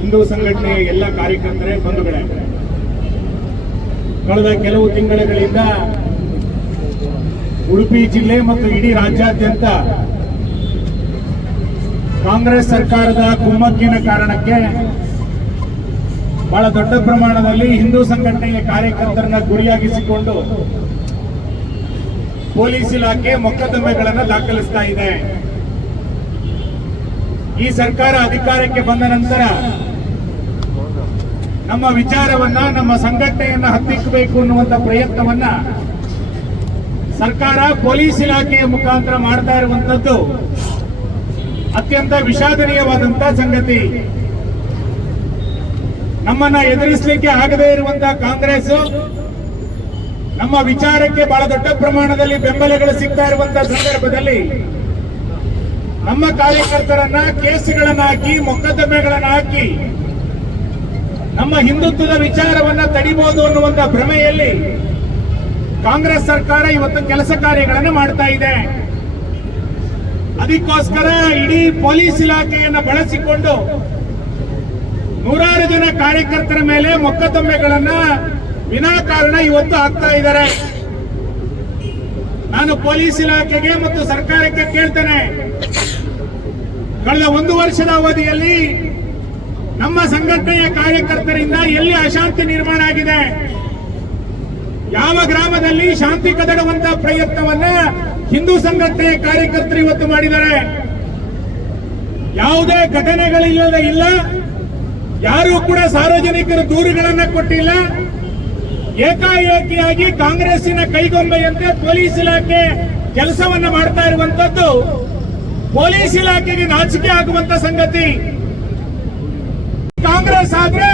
ಹಿಂದೂ ಸಂಘಟನೆಯ ಎಲ್ಲ ಕಾರ್ಯಕರ್ತರೇ ಬಂಧುಗಳೇ, ಕಳೆದ ಕೆಲವು ತಿಂಗಳುಗಳಿಂದ ಉಡುಪಿ ಜಿಲ್ಲೆ ಮತ್ತು ಇಡೀ ರಾಜ್ಯಾದ್ಯಂತ ಕಾಂಗ್ರೆಸ್ ಸರ್ಕಾರದ ಕುಮ್ಮಕ್ಕಿನ ಕಾರಣಕ್ಕೆ ಬಹಳ ದೊಡ್ಡ ಪ್ರಮಾಣದಲ್ಲಿ ಹಿಂದೂ ಸಂಘಟನೆಯ ಕಾರ್ಯಕರ್ತರನ್ನ ಗುರಿಯಾಗಿಸಿಕೊಂಡು ಪೊಲೀಸ್ ಇಲಾಖೆ ಮೊಕದ್ದಮೆಗಳನ್ನು ದಾಖಲಿಸ್ತಾ ಇದೆ. ಈ ಸರ್ಕಾರ ಅಧಿಕಾರಕ್ಕೆ ಬಂದ ನಂತರ ನಮ್ಮ ವಿಚಾರವನ್ನ, ನಮ್ಮ ಸಂಘಟನೆಯನ್ನ ಹತ್ತಿಕ್ಕಬೇಕು ಅನ್ನುವಂಥ ಪ್ರಯತ್ನವನ್ನ ಸರ್ಕಾರ ಪೊಲೀಸ್ ಇಲಾಖೆಯ ಮುಖಾಂತರ ಮಾಡ್ತಾ ಇರುವಂತದ್ದು ಅತ್ಯಂತ ವಿಷಾದನೀಯವಾದಂತಹ ಸಂಗತಿ. ನಮ್ಮನ್ನ ಎದುರಿಸಲಿಕ್ಕೆ ಆಗದೇ ಇರುವಂತಹ ಕಾಂಗ್ರೆಸ್ ನಮ್ಮ ವಿಚಾರಕ್ಕೆ ಬಹಳ ದೊಡ್ಡ ಪ್ರಮಾಣದಲ್ಲಿ ಬೆಂಬಲಗಳು ಸಿಗ್ತಾ ಇರುವಂತಹ ಸಂದರ್ಭದಲ್ಲಿ ನಮ್ಮ ಕಾರ್ಯಕರ್ತರನ್ನ ಕೇಸುಗಳನ್ನ ಹಾಕಿ, ಮೊಕದ್ದಮೆಗಳನ್ನ ಹಾಕಿ ನಮ್ಮ ಹಿಂದುತ್ವದ ವಿಚಾರವನ್ನ ತಡಿಬಹುದು ಅನ್ನುವಂತ ಭ್ರಮೆಯಲ್ಲಿ ಕಾಂಗ್ರೆಸ್ ಸರ್ಕಾರ ಇವತ್ತು ಕೆಲಸ ಕಾರ್ಯಗಳನ್ನು ಮಾಡ್ತಾ ಇದೆ. ಅದಕ್ಕೋಸ್ಕರ ಇಡೀ ಪೊಲೀಸ್ ಇಲಾಖೆಯನ್ನು ಬಳಸಿಕೊಂಡು ನೂರಾರು ಜನ ಕಾರ್ಯಕರ್ತರ ಮೇಲೆ ಮೊಕದ್ದಮೆಗಳನ್ನ ವಿನಾಕಾರಣ ಇವತ್ತು ಹಾಕ್ತಾ ಇದ್ದಾರೆ. ನಾನು ಪೊಲೀಸ್ ಇಲಾಖೆಗೆ ಮತ್ತು ಸರ್ಕಾರಕ್ಕೆ ಕೇಳ್ತೇನೆ, ಕಳೆದ 1 ವರ್ಷದ ಅವಧಿಯಲ್ಲಿ ನಮ್ಮ ಸಂಘಟನೆಯ ಕಾರ್ಯಕರ್ತರಿಂದ ಎಲ್ಲಿ ಅಶಾಂತಿ ನಿರ್ಮಾಣ ಆಗಿದೆ? ಯಾವ ಗ್ರಾಮದಲ್ಲಿ ಶಾಂತಿ ಕದಡುವಂತಹ ಪ್ರಯತ್ನವನ್ನ ಹಿಂದೂ ಸಂಘಟನೆಯ ಕಾರ್ಯಕರ್ತರು ಇವತ್ತು ಮಾಡಿದ್ದಾರೆ? ಯಾವುದೇ ಘಟನೆಗಳಿಲ್ಲದೆ ಇಲ್ಲ, ಯಾರೂ ಕೂಡ ಸಾರ್ವಜನಿಕರು ದೂರುಗಳನ್ನ ಕೊಟ್ಟಿಲ್ಲ. ಏಕಾಏಕಿಯಾಗಿ ಕಾಂಗ್ರೆಸ್ಸಿನ ಕೈಗೊಂಬೆಯಂತೆ ಪೊಲೀಸ್ ಇಲಾಖೆ ಕೆಲಸವನ್ನ ಮಾಡ್ತಾ ಇರುವಂತದ್ದು ಪೊಲೀಸ್ ಇಲಾಖೆಗೆ ನಾಚಿಕೆ ಆಗುವಂತ ಸಂಗತಿ. ಕಾಂಗ್ರೆಸ್ ಆದ್ರೆ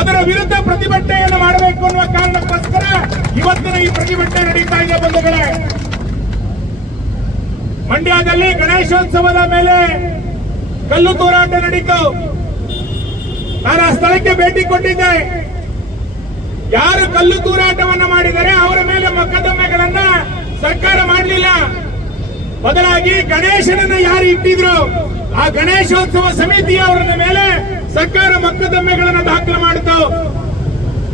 ಅದರ ವಿರುದ್ಧ ಪ್ರತಿಭಟನೆಯನ್ನು ಮಾಡಬೇಕು ಅನ್ನುವ ಕಾರಣಕ್ಕೋಸ್ಕರ ಇವತ್ತಿನ ಈ ಪ್ರತಿಭಟನೆ ನಡೀತಾ ಇದೆ ಬಂಧುಗಳೇ. ಮಂಡ್ಯದಲ್ಲಿ ಗಣೇಶೋತ್ಸವದ ಮೇಲೆ ಕಲ್ಲು ತೂರಾಟ ನಡೀತು. ನಾನು ಆ ಸ್ಥಳಕ್ಕೆ ಭೇಟಿ ಕೊಟ್ಟಿದ್ದೆ. ಯಾರು ಕಲ್ಲು ತೂರಾಟವನ್ನ ಮಾಡಿದರೆ ಅವರ ಮೇಲೆ ಮೊಕದ್ದಮೆಗಳನ್ನ ಸರ್ಕಾರ ಮಾಡಲಿಲ್ಲ. ಬದಲಾಗಿ ಗಣೇಶನನ್ನ ಯಾರು ಇಟ್ಟಿದ್ರು ಆ ಗಣೇಶೋತ್ಸವ ಸಮಿತಿಯವರ ಮೇಲೆ ಸರ್ಕಾರ ಮೊಕದ್ದಮೆಗಳನ್ನು ದಾಖಲು ಮಾಡಿತು.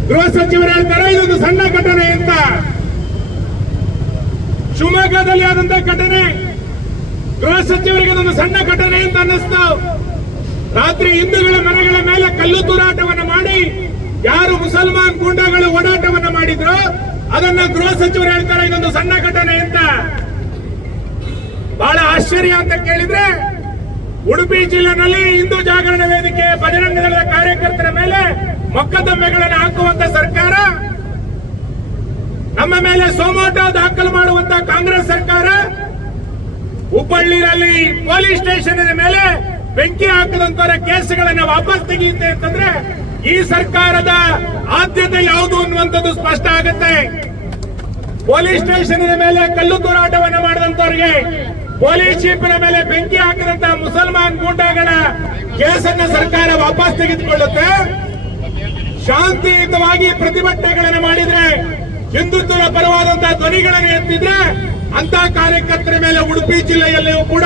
ಗೃಹ ಸಚಿವರು ಹೇಳ್ತಾರೆ ಇದೊಂದು ಸಣ್ಣ ಘಟನೆ ಅಂತ. ಶಿವಮೊಗ್ಗದಲ್ಲಿ ಆದಂತಹ ಘಟನೆ ಗೃಹ ಸಚಿವರಿಗೆ ಅದೊಂದು ಸಣ್ಣ ಘಟನೆ ಅಂತ ಅನ್ನಿಸ್ತು. ರಾತ್ರಿ ಹಿಂದೂಗಳ ಮನೆಗಳ ಮೇಲೆ ಕಲ್ಲು ತೂರಾಟವನ್ನು ಮಾಡಿ ಯಾರು ಮುಸಲ್ಮಾನ್ ಗೂಂಡಾಗಳು ಓಡಾಟವನ್ನು ಮಾಡಿದ್ರು ಅದನ್ನ ಗೃಹ ಸಚಿವರು ಹೇಳ್ತಾರೆ ಇದೊಂದು ಸಣ್ಣ ಘಟನೆ ಅಂತ. ಬಹಳ ಆಶ್ಚರ್ಯ ಅಂತ ಕೇಳಿದ್ರೆ, ಉಡುಪಿ ಜಿಲ್ಲೆನಲ್ಲಿ ಹಿಂದೂ ಜಾಗರಣ ವೇದಿಕೆ ಬಜರಂಗ ದಳದ ಕಾರ್ಯಕರ್ತರ ಮೇಲೆ ಮೊಕದ್ದಮೆಗಳನ್ನು ಹಾಕುವಂತ ಸರ್ಕಾರ, ನಮ್ಮ ಮೇಲೆ ಸೋಮೋಟೋ ದಾಖಲು ಮಾಡುವಂತ ಕಾಂಗ್ರೆಸ್ ಸರ್ಕಾರ, ಹುಬ್ಬಳ್ಳಿಯಲ್ಲಿ ಪೊಲೀಸ್ ಸ್ಟೇಷನ್ ಮೇಲೆ ಬೆಂಕಿ ಹಾಕದಂತರ ಕೇಸುಗಳನ್ನ ವಾಪಸ್ ತೆಗೆಯುತ್ತೆ ಅಂತಂದ್ರೆ ಈ ಸರ್ಕಾರದ ಆದ್ಯತೆ ಯಾವುದು ಅನ್ನುವಂಥದ್ದು ಸ್ಪಷ್ಟ ಆಗುತ್ತೆ. ಪೊಲೀಸ್ ಸ್ಟೇಷನ್ ಮೇಲೆ ಕಲ್ಲು ತೂರಾಟವನ್ನು ಮಾಡಿದಂತವರಿಗೆ, ಪೊಲೀಸ್ ಜೀಪಿನ ಮೇಲೆ ಬೆಂಕಿ ಹಾಕಿದಂತಹ ಮುಸಲ್ಮಾನ್ ಗೂಂಡಾಗಳ ಕೇಸನ್ನ ಸರ್ಕಾರ ವಾಪಸ್ ತೆಗೆದುಕೊಳ್ಳುತ್ತೆ. ಶಾಂತಿಯುತವಾಗಿ ಪ್ರತಿಭಟನೆಗಳನ್ನು ಮಾಡಿದ್ರೆ, ಹಿಂದುತ್ವದ ಪರವಾದಂತಹ ಧ್ವನಿಗಳನ್ನು ಎತ್ತಿದ್ರೆ ಅಂತ ಕಾರ್ಯಕರ್ತರ ಮೇಲೆ ಉಡುಪಿ ಜಿಲ್ಲೆಯಲ್ಲಿಯೂ ಕೂಡ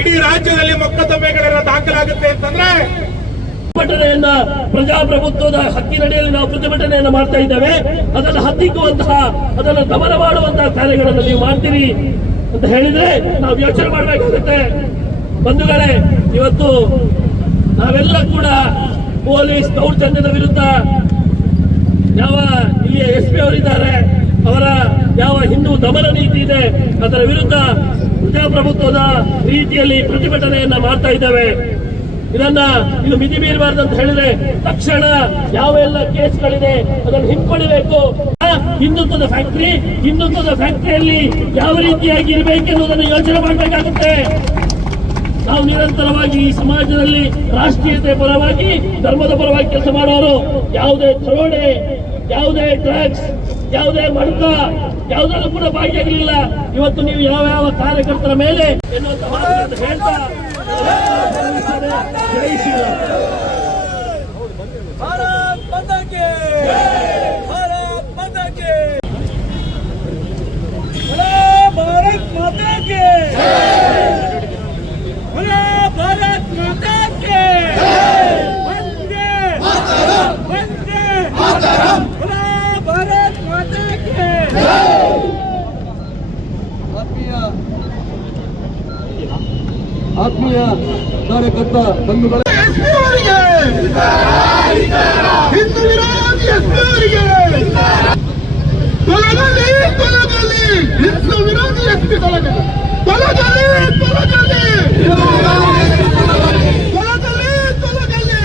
ಇಡೀ ರಾಜ್ಯದಲ್ಲಿ ಮೊಕದ್ದಮೆಗಳೆಲ್ಲ ದಾಖಲಾಗುತ್ತೆ ಅಂತಂದ್ರೆ ಪ್ರತಿಭಟನೆಯನ್ನ ಪ್ರಜಾಪ್ರಭುತ್ವದ ಹಕ್ಕಿನಡಿಯಲ್ಲಿ ನಾವು ಪ್ರತಿಭಟನೆಯನ್ನ ಮಾಡ್ತಾ ಇದ್ದೇವೆ. ಅದನ್ನು ಹತ್ತಿಕ್ಕುವಂತಹ, ಅದನ್ನು ದಮನ ಮಾಡುವಂತಹ ಕಾರ್ಯಗಳನ್ನು ನೀವು ಮಾಡ್ತೀರಿ ಅಂತ ಹೇಳಿದ್ರೆ ನಾವು ಯೋಚನೆ ಮಾಡಬೇಕಾಗುತ್ತೆ. ಬಂಧುಗಳೇ, ಇವತ್ತು ನಾವೆಲ್ಲ ಕೂಡ ಪೊಲೀಸ್ ದೌರ್ಜನ್ಯದ ವಿರುದ್ಧ ಯಾವ ಇಲ್ಲಿ SP ಅವರಿದ್ದಾರೆ, ಅವರ ಯಾವ ಹಿಂದೂ ದಮನ ನೀತಿ ಇದೆ ಅದರ ವಿರುದ್ಧ ಪ್ರಜಾಪ್ರಭುತ್ವದ ರೀತಿಯಲ್ಲಿ ಪ್ರತಿಭಟನೆಯನ್ನ ಮಾಡ್ತಾ ಇದ್ದೇವೆ. ಇದು ಮಿತಿ ಮೀರಬಾರ್ದು ಅಂತ ಹೇಳಿದ್ರೆ ತಕ್ಷಣ ಯಾವೆಲ್ಲ ಕೇಸ್ಗಳಿದೆ ಅದನ್ನು ಹಿಂಪಡಿಬೇಕು. ಹಿಂದುತ್ವದ ಫ್ಯಾಕ್ಟರಿಯಲ್ಲಿ ಯಾವ ರೀತಿಯಾಗಿ ಇರಬೇಕೆನ್ನುವುದನ್ನು ಯೋಚನೆ ಮಾಡಬೇಕಾಗುತ್ತೆ. ನಾವು ನಿರಂತರವಾಗಿ ಈ ಸಮಾಜದಲ್ಲಿ ರಾಷ್ಟ್ರೀಯತೆ ಪರವಾಗಿ, ಧರ್ಮದ ಪರವಾಗಿ ಕೆಲಸ ಮಾಡೋರು, ಯಾವುದೇ ದರೋಡೆ, ಯಾವುದೇ ಡ್ರಗ್ಸ್, ಯಾವುದೇ ಮಡ್ಕ, ಯಾವುದರಲ್ಲೂ ಕೂಡ ಭಾಗಿಯಾಗಲಿಲ್ಲ. ಇವತ್ತು ನೀವು ಯಾವ ಕಾರ್ಯಕರ್ತರ ಮೇಲೆ ಎನ್ನುವಂತ ಮಾತುಗಳನ್ನು ಹೇಳ್ತಾ ಜೈ ಶ್ರೀರಾಮ್. ಭಾರತ್ ಮಾತಾ ಕಿ ಭಾರತ್ ಮಾತಾ ಕಿ ಭಾರತ್ ಮಾತಾ ಕಿ ಭಾರತ್ ಮಾತಾ ಕಿ ವಂದೇ ಆತ್ಮೀಯ ಕಾರ್ಯಕರ್ತ ಬಂಧುಗಳೇ, ಹಿಂದೂ ವಿರೋಧಿ ಎಸ್ಪಿ ಅವರಿಗೆ ತೊಲಗಲಿ ತೊಲಗಲಿ, ಹಿಂದೂ ವಿರೋಧಿ ಎಸ್ಪಿ ತೊಲಗಲಿ ತೊಲಗಲಿ ತೊಲಗಲಿ ತೊಲಗಲಿ ತೊಲಗಲಿ.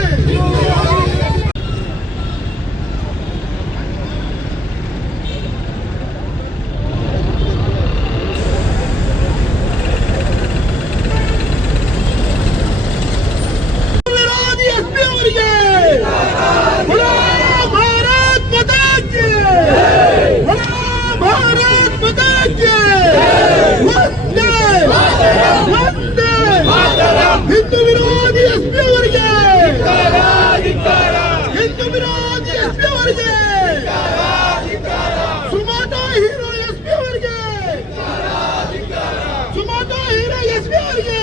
ವಿರೋಧಿ ಎಸ್ಪಿ ಅವರಿಗೆ ಭಾರತ್ ಮಾತಾ ಕಿ ಭಾರತ್ ಮಾತಾ ಕಿ ವಂದೇ ವಂದೇ ಹಿಂದೂ ವಿರೋಧಿ ಎಸ್ಪಿ ಅವರಿಗೆ ಹಿಂದೂ ವಿರೋಧಿ ಎಸ್ಪಿ ಅವರಿಗೆ ಸುಮಾಟೋ ಹೀರೋ ಎಸ್ಪಿ ಅವರಿಗೆ ಸುಮಾಟೋ ಹೀರೋ ಎಸ್ಪಿ ಅವರಿಗೆ.